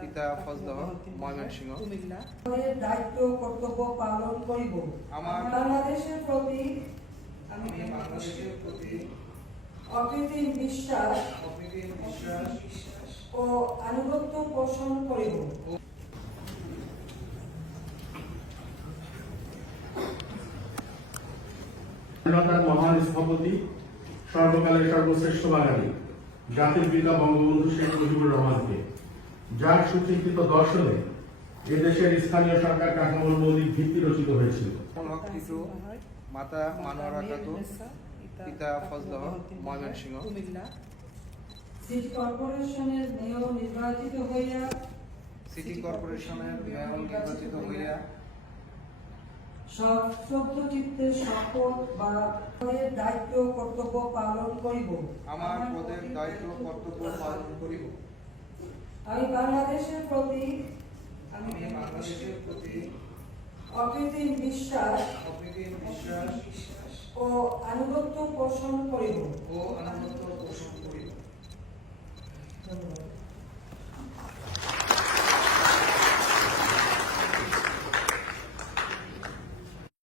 পিতা ফজলহ ময়মনসিংহ। কুমিল্লা দায়িত্ব কর্তব্য পালন করিব। আমার বাংলাদেশের প্রতি আমি বাংলাদেশের প্রতি অকৃত্রিম বিশ্বাস অকৃত্রিম বিশ্বাস ও আনুগত্য পোষণ করিব। স্বাধীনতার মহান স্থপতি সর্বকালের সর্বশ্রেষ্ঠ বাঙালি জাতির পিতা বঙ্গবন্ধু শেখ মুজিবুর রহমানকে। যার সুচিন্তিত দর্শনে এদেশের স্থানীয় সরকার কাঠামোর মৌলিক ভিত্তি রচিত হয়েছিল। হক মাতা মানোয়ারা খাতু পিতা ফজলহ ময়মনসিংহ। সিটি কর্পোরেশনের মেয়র নির্বাচিত হইয়া সিটি কর্পোরেশনের মেয়র নির্বাচিত হইয়া সশ্রদ্ধ চিত্তে শপথ বা পদের দায়িত্ব কর্তব্য পালন করিব। আমার পদের দায়িত্ব কর্তব্য পালন করিব। আমি বাংলাদেশের প্রতি আমি বাংলাদেশের প্রতি অকৃত্রিম বিশ্বাস অকৃত্রিম বিশ্বাস ও আনুগত্য পোষণ করিব। ও আনুগত্য পোষণ